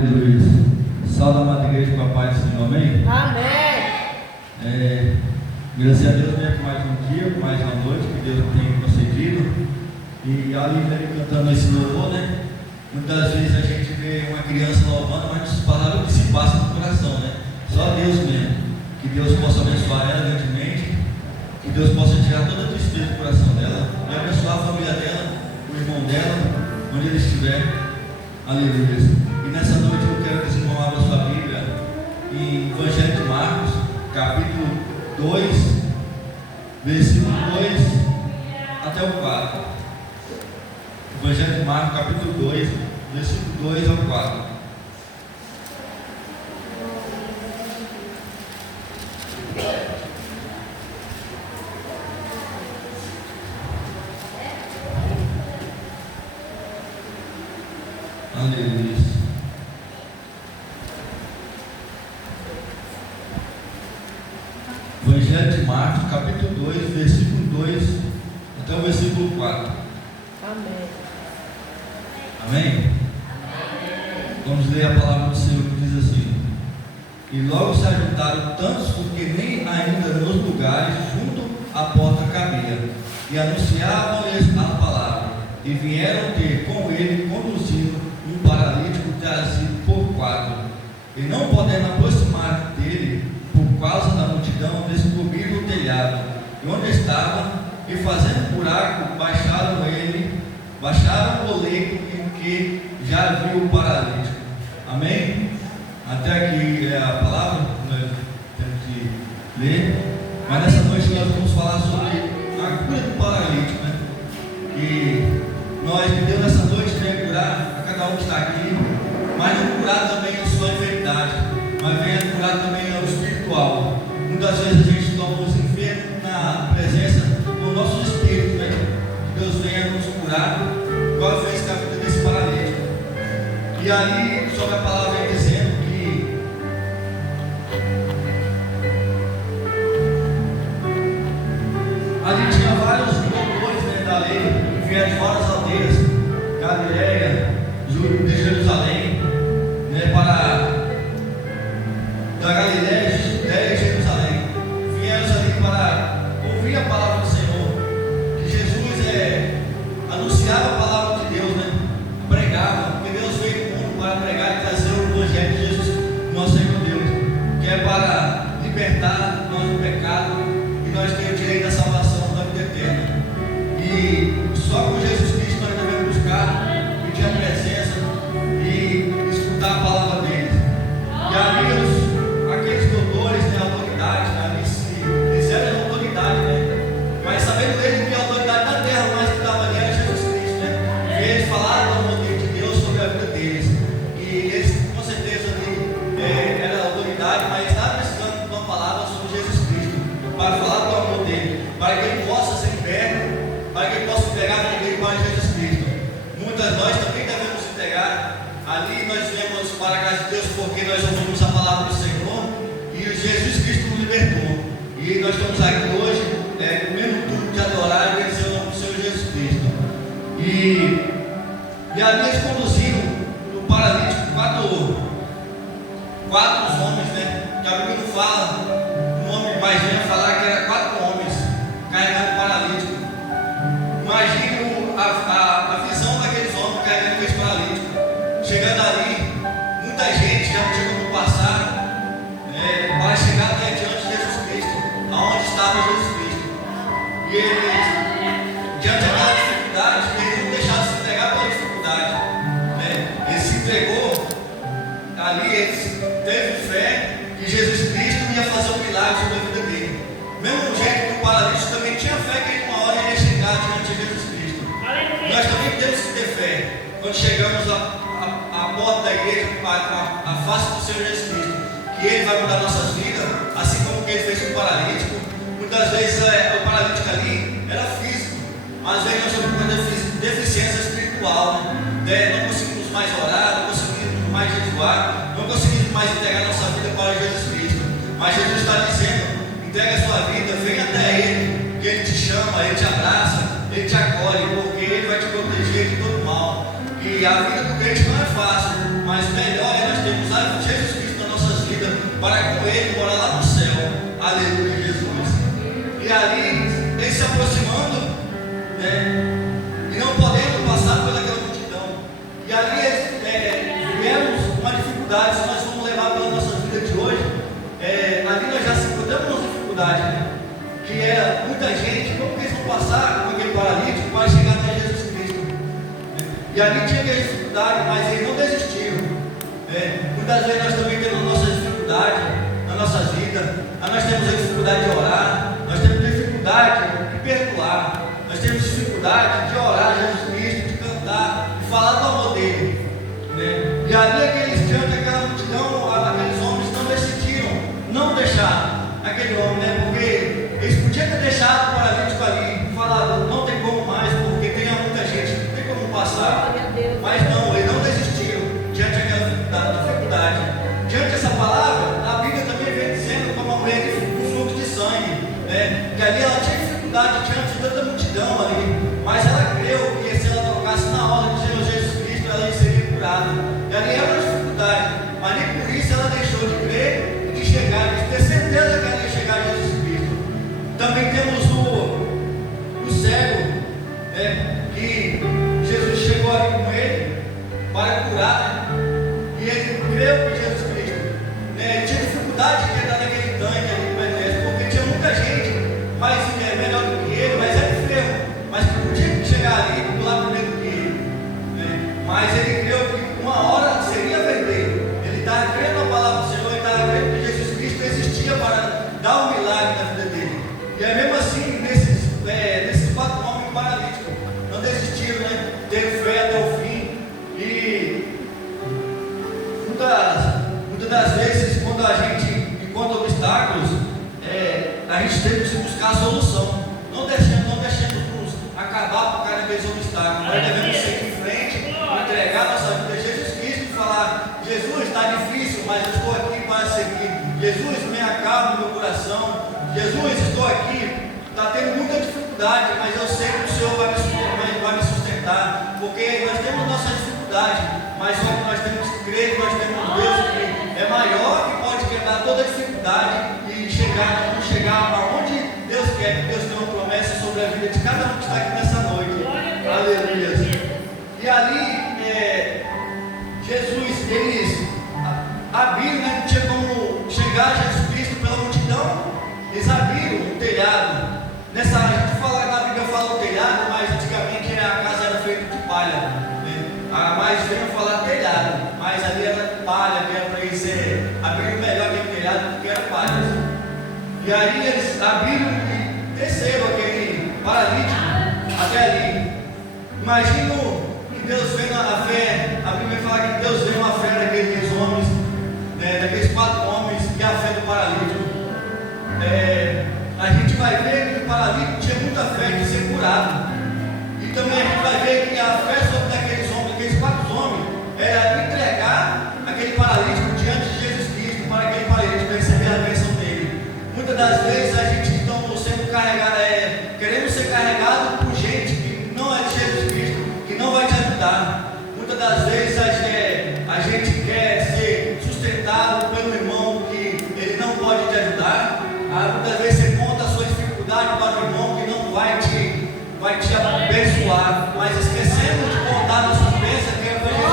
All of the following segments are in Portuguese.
Jesus. Salve a amada igreja com a paz do Senhor, amém? Amém. Graças a Deus, né, por mais um dia, por mais uma noite que Deus tem concedido. E ali vem cantando esse louvor, né? Muitas vezes a gente vê uma criança louvando, mas não se fala o que se passa no coração, né? Só Deus mesmo. Que Deus possa abençoar ela grandemente, que Deus possa tirar toda a tristeza do coração dela e abençoar a família dela, o irmão dela, onde ele estiver. Aleluia. E nessa noite eu quero que esse irmão abra sua Bíblia em Evangelho de Marcos, capítulo 2, versículo 2 até o 4. Evangelho de Marcos, capítulo 2, versículo 2 ao 4. Aleluia. Evangelho de Marcos, capítulo 2, versículo 2 até o versículo 4. Amém. Amém? Vamos ler a palavra do Senhor que diz assim: E logo se ajuntaram tantos, porque nem ainda nos lugares junto à porta cabia, e anunciavam-lhes a palavra, e vieram ter com ele conduzindo um paralítico trazido por 4, e não podendo aproximar dele por causa da multidão, descobriram o telhado e onde estava, e fazendo buraco, baixaram o leito em que já havia o paralítico. Amém? Até aqui é a palavra que nós temos que ler. Mas nessa noite nós vamos falar sobre a cura do paralítico, né? E nós, que Deus nessa noite vem curar a cada um que está aqui, mas não curar também a sua enfermidade, mas venha curar também o espiritual. Muitas vezes a gente toma os enfermos na presença do nosso espírito, né? Que Deus venha nos curar, igual fez com a vida desse paralítico. E aí, sobre a palavra vem dizendo que ali tinha vários doutores, né, da lei, que vieram de várias aldeias, Galileia, de Jerusalém, né, para da Galileia, Judéia e Jerusalém, vieram ali para ouvir a palavra do Senhor, que Jesus anunciava a palavra de Deus, né, pregava, porque Deus veio no mundo para pregar e trazer o Evangelho de Jesus, nosso Senhor Deus, que é para libertar nós do pecado e nós temos o direito da salvação da vida eterna. E só com Jesus Cristo nós devemos buscar, pedir a presença e escutar a palavra dele. E ali aqueles doutores, né, autoridades, ali eles eram autoridade, né? Mas sabendo eles que a autoridade da terra mais que estava ali era Jesus Cristo, né? E eles falaram do amor de Deus sobre a vida deles. E eles com certeza ali era autoridade, mas estavam precisando de uma palavra sobre Jesus Cristo, para falar do amor dele, para que ele possa ser liberto, para que ele possa entregar a vida igual a Jesus Cristo. Muitas nós também devemos entregar. Ali nós viemos para a casa de Deus porque nós ouvimos a palavra do Senhor e Jesus Cristo nos libertou. E nós estamos aqui hoje no mesmo turno de adorar e bendizer o nome do Senhor Jesus Cristo. E ali eles conduziram o paralítico, quatro homens, né? Que a Bíblia não fala o nome, mas vem a falar que eram 4 homens carregando o paralítico. Imagine a visão daqueles homens carregando aqueles paralíticos. Chegando ali, muita gente já não tinha como passar para chegar até diante de Jesus Cristo, aonde estava Jesus Cristo. E eles, diante daquela dificuldade, eles não deixaram de se entregar pela dificuldade, né? Ele se entregou ali, eles teve fé que Jesus Cristo ia fazer um milagre sobre a vida dele. Mesmo jeito que o paralítico também tinha fé que uma hora ele ia chegar diante de Jesus Cristo. Nós também temos que ter fé quando chegamos a porta da igreja, a face do Senhor Jesus Cristo, que Ele vai mudar nossas vidas, assim como que Ele fez com o paralítico. Muitas vezes o paralítico ali era físico, mas às vezes nós temos uma deficiência espiritual, né? Não conseguimos mais orar, não conseguimos mais jejuar, não conseguimos mais entregar nossa vida para Jesus Cristo. Mas Jesus está dizendo: entrega a sua vida, vem até Ele, que Ele te chama, Ele te abraça, Ele te acolhe, porque Ele vai te proteger de todo mal. E a vida do crente não é fácil, mas melhor é nós para com ele morar lá no céu. Aleluia, Jesus. E ali, eles se aproximando, né? E não podendo passar pelaquela multidão. E ali tivemos uma dificuldade. Se nós vamos levar pela nossa vida de hoje, ali nós já se encontramos uma dificuldade, né? Que era muita gente. Como que eles vão passar com aquele paralítico para chegar até Jesus Cristo? E ali tinha aquela dificuldade, mas eles não desistiram. Muitas vezes nós também temos nossas dificuldades na nossa vida. Nós temos a dificuldade de orar, nós temos dificuldade de perdoar, nós temos dificuldade de orar a Jesus Cristo, de cantar, de falar do amor dele, né? E ali aqueles diante daquela multidão, aqueles homens não decidiram não deixar aquele homem, né? Porque eles podiam ter deixado o paralítico ali, falado, não tem como mais, porque tem muita gente, não tem como passar. Mas não, eles não desistiram diante daquela dificuldade. Diante dessa palavra, a Bíblia também vem dizendo como uma mulher com fluxo de sangue, né? Que ali ela tinha dificuldade diante de tanta multidão ali, mas ela creu que se ela tocasse na hora de Jesus Cristo, ela seria curada. E ali era uma dificuldade, mas nem por isso ela deixou de crer e de chegar, de ter certeza que ela ia chegar a Jesus Cristo. Também temos o cego, né? Que Jesus chegou ali com ele para curar, né? E ele creu que Jesus Cristo, né? Ele tinha dificuldade de entrar naquele tanque ali com o exército, porque tinha muita gente, mas melhor do que ele, mas era enfermo, mas que podia chegar ali do lado primeiro que ele, né? Mas ele creu que uma hora seria a vez dele. Ele estava crendo na palavra do Senhor, ele estava crendo que Jesus Cristo existia para dar um milagre na vida dele. E é mesmo assim, nesses 4 homens paralíticos, não desistiram, né? Teve fé até o fim. E muitas das vezes, quando a gente encontra obstáculos, a gente tem que buscar a solução. Não deixemos acabar por causa daqueles obstáculos. Nós devemos seguir em frente, entregar nossa vida a Jesus Cristo e falar: Jesus, está difícil, mas eu estou aqui para seguir. Jesus, me acalma no meu coração. Jesus, estou aqui, está tendo muita dificuldade, mas eu sei que o Senhor vai me sustentar, porque nós temos nossa dificuldade, mas só que nós temos que crer que nós temos um Deus que é maior, que pode quebrar toda a dificuldade e chegar aonde Deus quer, que Deus tem uma promessa sobre a vida de cada um que está aqui nessa noite. Aleluia. E ali, Jesus, a Bíblia, né, não tinha como chegar a Jesus Cristo pela multidão. Eles abriram o telhado. Nessa área, a gente fala, na Bíblia fala o telhado, mas antigamente a casa era feita de palha, né? Mas veio falar telhado, mas ali era palha, que era para eles abrir melhor aquele telhado, porque era palha. E aí eles abriram e desceram aquele paralítico até ali. Imagino que Deus vendo a fé, a Bíblia fala que Deus vê uma fé daqueles homens, né, daqueles 4 homens, e a fé do paralítico. A gente vai ver que o paralítico tinha muita fé de ser curado. E também a gente vai ver que a fé sobre aqueles homens, aqueles 4 homens, era entregar aquele paralítico diante de Jesus Cristo, para aquele paralítico receber a bênção dele. Muitas das vezes a gente está sendo carregado, queremos ser carregado por gente que não é de Jesus Cristo, que não vai te ajudar. Muitas das vezes a gente quer ser sustentado pelo irmão que ele não pode te ajudar. Muitas vezes você conta a sua dificuldade para o irmão que não vai te abençoar, mas esquecemos de contar nossas bênçãos que é para Jesus.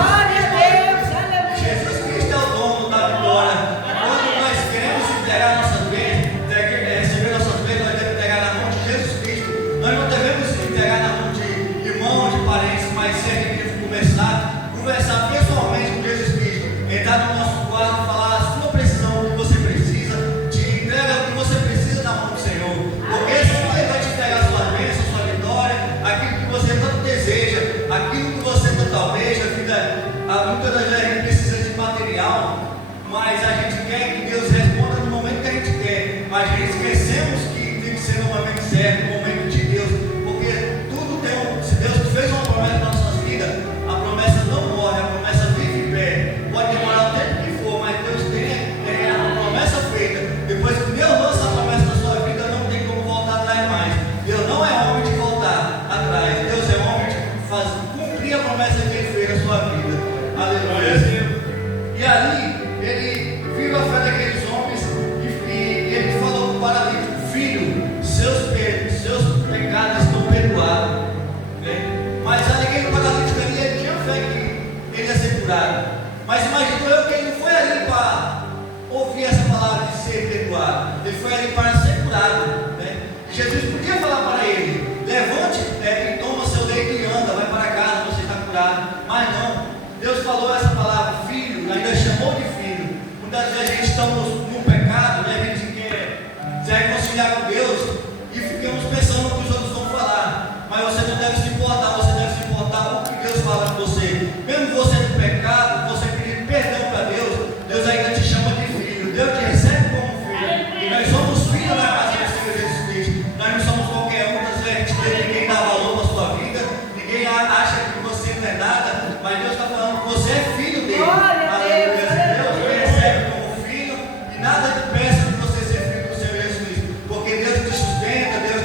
Jesus Cristo é o dono da vitória. Quando nós queremos entregar nossas bênçãos, receber nossas bênçãos, nós devemos entregar na mão de Jesus Cristo. Nós não devemos entregar na mão de irmão, de parentes, mas se a gente conversar pessoalmente com Jesus Cristo, entrar no nosso quarto, falar a sua precisão, o que você precisa, te entrega o que você precisa na mão do Senhor, porque esse Ele vai te entregar a sua bênção, a sua vitória, aquilo que você tanto deseja, aquilo que você tanto almeja. Muitas das vezes a gente precisa de material, mas a gente quer que Deus responda no momento que a gente quer, mas a gente esquecemos que tem que ser no momento certo, no momento de Deus, porque tudo se Deus fez uma promessa na nossa vida, a promessa não morre, a promessa vive em pé. Pode demorar o tempo que for, mas Deus tem a promessa feita. Depois que Deus lança a promessa na sua vida, não tem como voltar atrás mais. Deus não é homem de voltar atrás, Deus é homem de cumprir a promessa que Ele fez na sua vida. Aleluia. E ali, ele viu a fé daqueles homens. que ele não foi ali para ouvir essa palavra de ser perdoado, ele foi ali para ser curado, né? Jesus podia falar para ele: levante, e toma seu leito e anda, vai para casa, você está curado. Mas não, Deus falou essa palavra, filho, ainda chamou de filho. Muitas vezes a gente estamos no pecado, né? A gente quer se reconciliar com Deus e ficamos pensando no que os outros vão falar. Mas você não deve se importar, você deve se importar com o que Deus fala com você. Mesmo você no pecado, você pedir perdão para Deus, Deus ainda te chama de filho. Deus te recebe como filho. E nós somos filhos na casa do Senhor Jesus Cristo. Nós não somos qualquer um, muitas vezes ninguém dá valor para a sua vida, ninguém acha que você não é nada, mas Deus está falando que você é filho dele. Deus te recebe como filho e nada te peça de você ser filho do Senhor Jesus Cristo, porque Deus te sustenta, Deus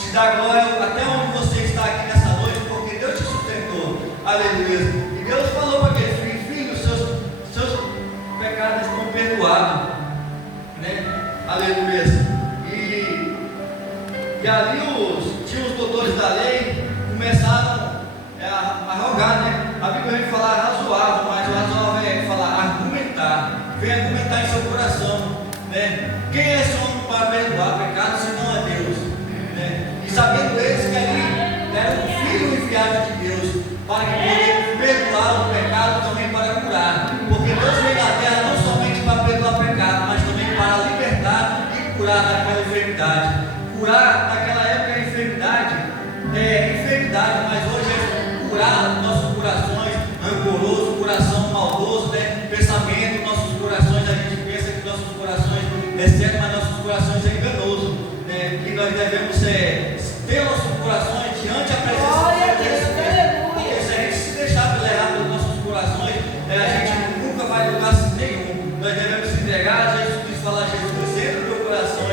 te dá glória até onde você está aqui nessa noite, porque Deus te sustentou. Aleluia. E Deus falou para aquele filho: filho, seus pecados estão perdoados, né? Aleluia. E ali tinha os doutores da lei, começaram a rogar, né? A Bíblia vem falar razoável, mas o razoável é falar argumentar, vem argumentar em seu coração, né? Quem é esse homem para perdoar pecado se não é Deus, né? E sabendo eles que ali era um filho enviado de Deus, para que pudesse perdoar o pecado, também para curar, porque Deus veio na terra não somente para perdoar pecado, mas também para libertar e curar daquela enfermidade. Curar naquela época a enfermidade enfermidade, mas hoje é curar nossos corações rancorosos, coração maldoso, né? Pensamento, nossos corações, a gente pensa que nossos corações é certo, mas nossos corações é enganoso, né? Que nós devemos ter nossos corações diante da presença de Deus, porque se a gente se deixar levar pelos nossos corações, a gente nunca vai lugar nenhum. Nós devemos se entregar a Jesus Cristo, falar: Jesus, entra no meu coração,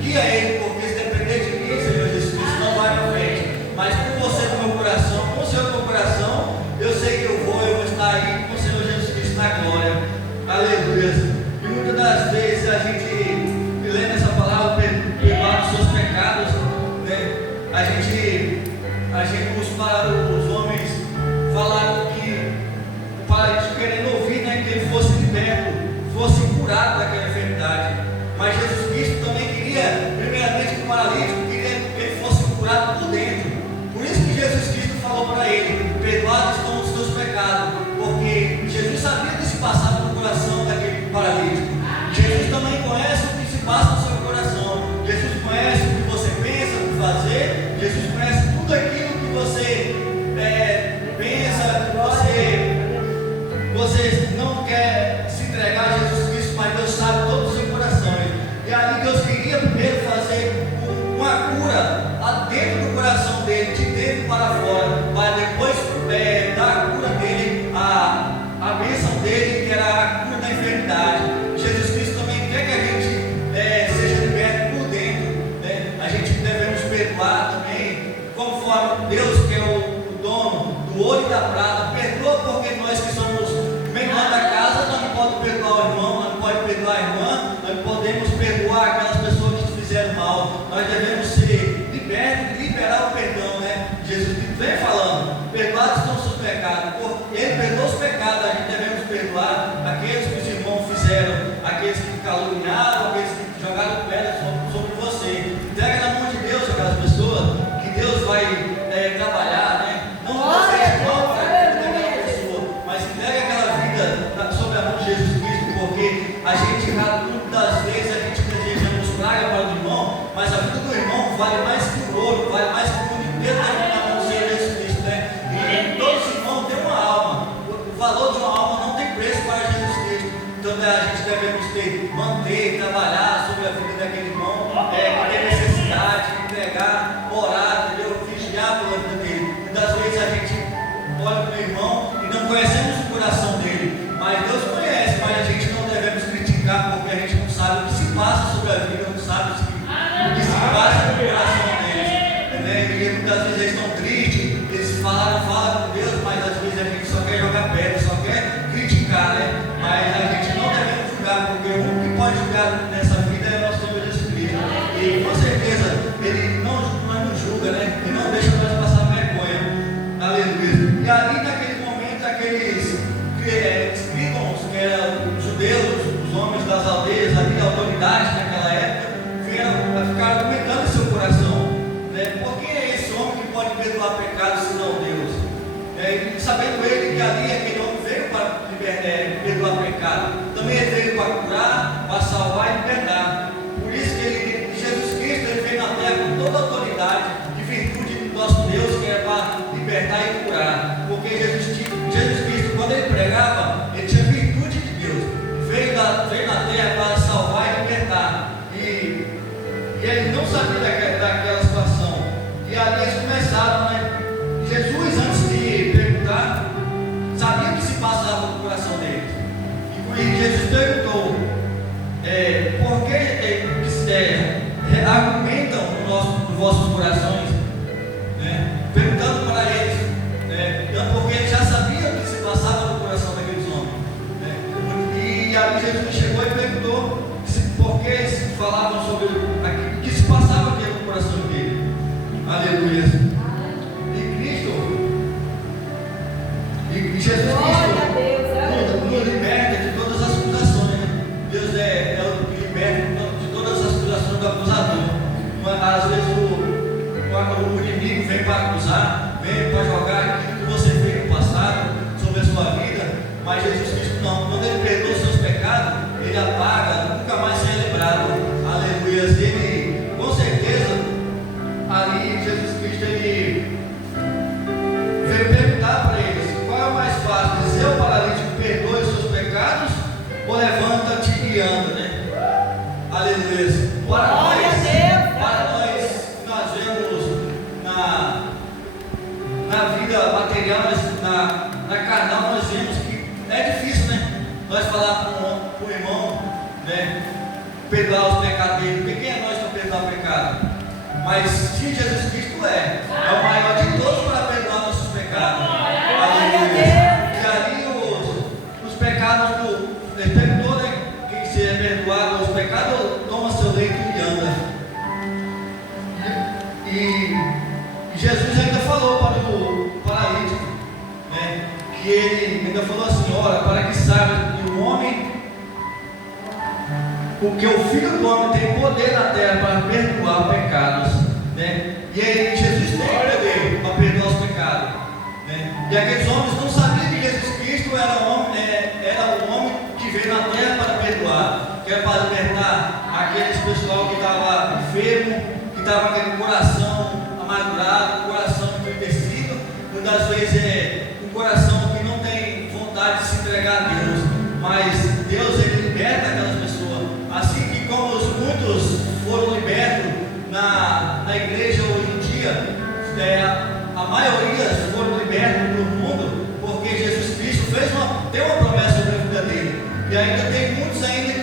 guia ele, porque se depender de mim, Senhor Jesus Cristo, não vai para frente. Mas com você no meu coração, com o Senhor no meu coração, eu sei que eu vou estar aí com o Senhor Jesus Cristo na glória. Aleluia. E muitas das vezes a gente, lendo essa palavra, perdoar os seus pecados, né? A gente os homens falaram que o paralítico querendo ouvir, né, que ele fosse liberto, fosse curado daquela enfermidade. Mas Jesus Cristo também queria, primeiramente, que o paralítico queria que ele fosse curado por dentro. Por isso que Jesus Cristo falou para ele: perdoados estão os teus pecados, porque Jesus sabia o que se passava no coração daquele paralítico. Jesus também conhece o que se passa no seu coração. Jesus conhece o que você pensa, o que fazer. Jesus conhece tudo aquilo que você pensa, que você não quer se entregar a Jesus Cristo, mas Deus sabe todo o seu coração. E ali Deus queria primeiro fazer uma cura lá dentro do coração dele, de dentro para fora, para depois dar a cura dele, a bênção dele, que era a cura da enfermidade. Jesus Cristo também quer que a gente seja liberto por dentro, né? A gente devemos perdoar também, conforme Deus, que é o dono do ouro e da prata, perdoa, porque nós que somos menor da casa, nós não podemos perdoar o irmão, nós não podemos perdoar a irmã, nós podemos perdoar aquelas pessoas que fizeram mal. Nós devemos ser libertos e liberar o perdão, né? Jesus vem falando: perdoados estão os seus pecados. Ele perdoou os pecados, a gente devemos perdoar aqueles que os irmãos fizeram, aqueles que caluniaram, aqueles que jogaram pedras sobre você. Entrega na mão de Deus aquelas pessoas, que Deus vai trabalhar, né? Não você irmão para aquela pessoa, mas entrega aquela vida sobre a mão de Jesus Cristo, porque a gente, muitas das vezes, a gente desejamos praga para o irmão, mas a vida do irmão vale mais que o ouro, vale mais que o mundo inteiro na mão do Senhor Jesus Cristo, né? E todos os irmãos têm uma alma. O valor de uma alma não tem preço para Jesus Cristo. Então a gente devemos manter, trabalhar sobre a vida daquele irmão, que tem necessidade, entregar, orar, entendeu? Vigiar pela vida dele. Muitas vezes a gente olha para o irmão e não conhecemos o coração dele, mas Deus conhece, mas a gente não devemos criticar, porque a gente não sabe o que se passa sobre a vida, não sabe o que se passa no coração deles, né? Porque muitas vezes eles estão tristes, eles falam com Deus, mas às vezes a gente só quer jogar pedra, só quer criticar, né? Mas a gente não deve julgar, porque o que pode julgar nessa sabendo ele que ali aquele homem veio para perdoar pecado, também ele veio para curar, para salvar e libertar. Por isso que Jesus Cristo ele veio na terra com toda a autoridade e virtude do nosso Deus, que é para libertar e curar. Porque Jesus Cristo, quando ele pregava, ele tinha virtude de Deus, veio na terra para salvar e libertar. E ele não sabia daquela situação. E ali eles começaram, né? Jesus, antes de perguntar, sabia o que se passava no coração deles. E Jesus perguntou: por que argumentam nos vossos corações? Perguntando para eles, porque ele já sabia o que se passava no coração daqueles homens. E ali Jesus chegou e perguntou por que eles falavam sobre o que se passava aqui no coração dele. Aleluia. E Jesus Cristo nos liberta de todas as acusações, né? Deus é o que liberta de todas as acusações do acusador. Às vezes o inimigo vem para acusar, vem para jogar aquilo que você fez no passado sobre a sua vida, mas Jesus Cristo não. Quando ele perdoa os seus pecados, ele apaga, nunca mais será lembrado. Aleluia. Ele, com certeza, ali Jesus Cristo ele veio perguntar para eles: qual é o mais fácil, dizer ao paralítico perdoe os seus pecados, ou levanta-te e anda, né? Aleluia. Para nós vemos na vida material, na carnal, nós vemos que é difícil, né? Nós falar com o irmão, né? Perdoar os pecados dele, porque quem é nós para perdoar o pecado? Mas se Jesus Cristo é o maior de todos para perdoar nossos pecados. Aleluia. E ali os pecados ele perguntou, né? Quem se é perdoado os pecados, toma seu leito e anda. E Jesus ainda falou para o paralítico, né? Que ele ainda falou assim: ora, para que saiba que o homem, porque o Filho do Homem tem poder na terra para perdoar pecados, né? E aí Jesus tem poder para perdoar os pecados, né? E aqueles homens não sabiam que Jesus Cristo era o homem que veio na terra para perdoar, que era para libertar aqueles pessoal que estava enfermo, que estava com aquele coração amargurado, coração entristecido, muitas vezes um coração que não tem vontade de se entregar a Deus, mas Deus ele liberta aquelas pessoas. Assim que como muitos foram libertos na igreja hoje em dia, a maioria foram libertos no mundo, porque Jesus Cristo tem uma promessa sobre a vida dele. E ainda tem muitos ainda que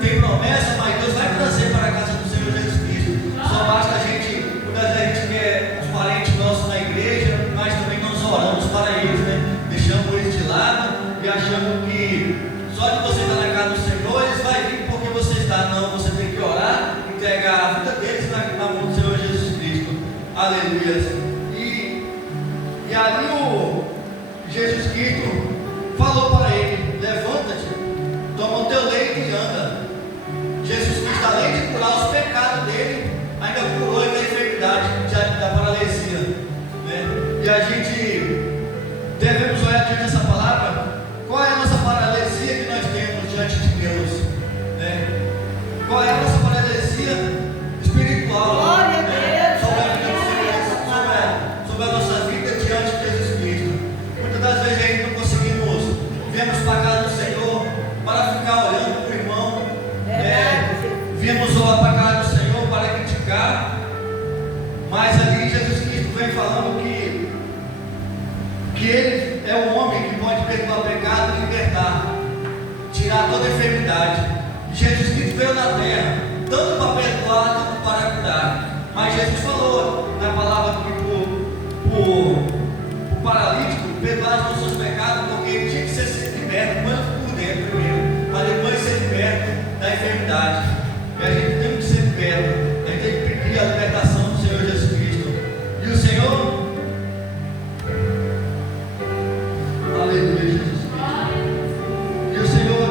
tem promessa, mas Deus vai trazer para a casa do Senhor Jesus Cristo. Só basta a gente, muitas vezes a gente quer os parentes nossos na igreja, mas também nós oramos para eles, né? Deixamos eles de lado e achamos que só de você estar na casa do Senhor, eles vão vir porque você está. Não, você tem que orar, entregar a vida deles na mão do Senhor Jesus Cristo. Aleluia. E ali Jesus Cristo falou para ele: levanta-te, toma o teu leito e anda. Jesus Cristo, além de curar os pecados dele, ainda curou ele da enfermidade, da paralisia, né? E a gente devemos olhar diante dessa palavra. Qual é a nossa paralisia que nós temos diante de Deus, né? Qual é a nossa paralisia espiritual? Glória a Deus. Sobre a nossa vida diante de Jesus Cristo. Muitas das vezes a gente não conseguimos, viemos para a casa do Senhor para ficar olhando para o irmão, viemos para a casa do Senhor para criticar, mas ali Jesus Cristo vem falando que Ele é o homem que pode perdoar o pecado e libertar, tirar toda a enfermidade. Jesus Cristo veio na terra, tanto para perdoar, tanto para curar. Mas Jesus falou na palavra que o paralítico perdoar os seus pecados, porque ele tinha que ser liberto por dentro primeiro, para depois ser liberto da enfermidade. E a gente tem que ser liberto, a gente tem que pedir a libertação do Senhor Jesus Cristo. E o Senhor, aleluia, Jesus Cristo. E o Senhor,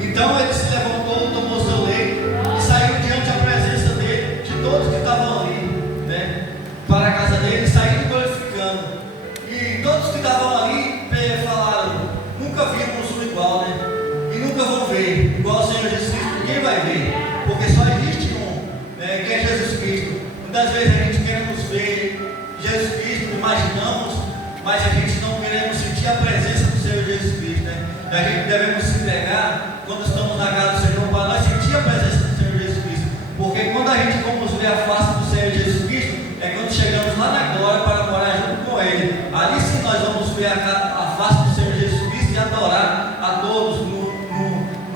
então ele se levantou, tomou seu leito e saiu diante da presença dele, de todos que estavam ali, né? Para a casa dele, saindo glorificando. E vai ver, porque só existe um, né, que é Jesus Cristo. Muitas vezes a gente queremos ver Jesus Cristo, imaginamos, mas a gente não queremos sentir a presença do Senhor Jesus Cristo, né? A gente devemos se entregar quando estamos na casa do Senhor para nós sentir a presença do Senhor Jesus Cristo, porque quando a gente vamos ver a face do Senhor Jesus Cristo, é quando chegamos lá na glória para morar junto com Ele. Ali sim nós vamos ver a face do Senhor Jesus Cristo e adorar a todos no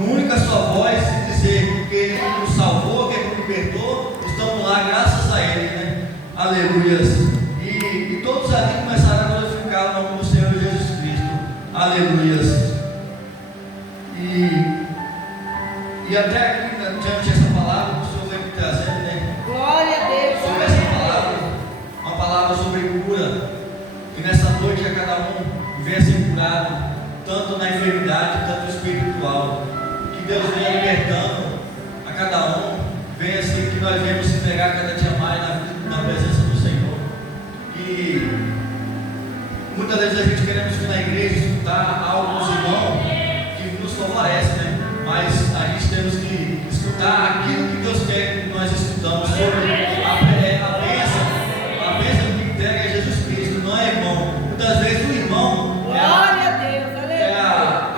única sua voz e dizer que Ele nos salvou, que Ele nos libertou. Estamos lá graças a Ele, né? Aleluias. E todos ali começaram a glorificar o nome do Senhor Jesus Cristo. Aleluias. E até aqui, diante dessa palavra, o Senhor vai me trazendo, né? Glória a Deus. Sobre essa palavra, uma palavra sobre cura. Que nessa noite a cada um venha ser curado, tanto na enfermidade, tanto espiritual. Que Deus venha libertando a cada um. Venha assim, que nós venhamos se entregar cada dia mais na presença do Senhor. E muitas vezes a gente queremos vir na igreja escutar algo dos irmãos que nos favorece, né? Mas a gente temos que escutar aquilo que Deus quer que nós escutamos sobre a bênção que entrega a Jesus Cristo, não é, irmão? Muitas vezes o irmão Glória a Deus, aleluia.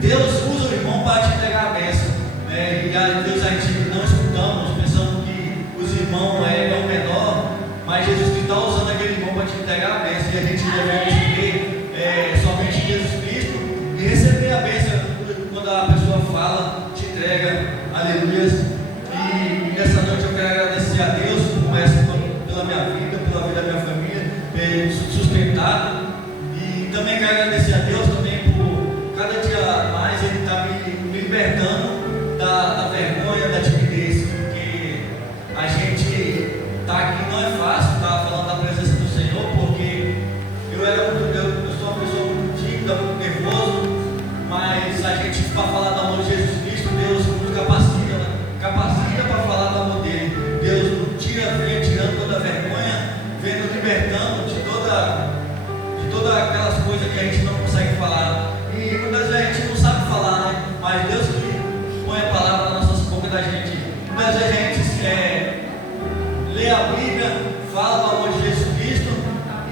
Deus usa o irmão para te entregar a bênção, né? E às vezes a gente não escutamos, pensando que os irmãos é o menor, mas Jesus Cristo está usando aquele irmão para te entregar a bênção, e a gente deve ver somente Jesus Cristo e receber a bênção quando a pessoa fala, te entrega, aleluia. E nessa noite eu quero agradecer a Deus, começo pela minha vida, pela vida da minha família, sustentado, e também quero agradecer a Deus também por cada dia mais Ele está me libertando da vergonha, da timidez, porque a gente está aqui não é fácil, tá falando da presença do Senhor, porque eu sou uma pessoa muito tímida, muito nervoso, mas a gente, para falar do amor de Jesus Cristo, Deus nos capacita para falar do amor dele. Deus nos vem tirando toda a vergonha, vem nos libertando de todas aquelas coisas que a gente não consegue falar. E muitas vezes a gente não sabe falar, né? Mas Deus que põe a palavra nas nossas bocas da gente. Muitas vezes a gente lê a Bíblia, fala do amor de Jesus Cristo,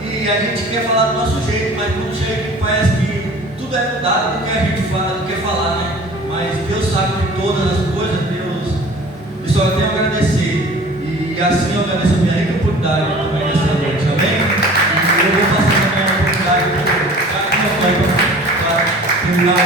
e a gente quer falar do nosso jeito, mas do jeito que parece que tudo é mudado do que a gente quer falar, né? Mas Deus sabe de todas as coisas, Deus. E só tenho a agradecer. E assim eu agradeço a minha rica oportunidade também nessa noite, amém? E eu vou passar também a oportunidade para terminar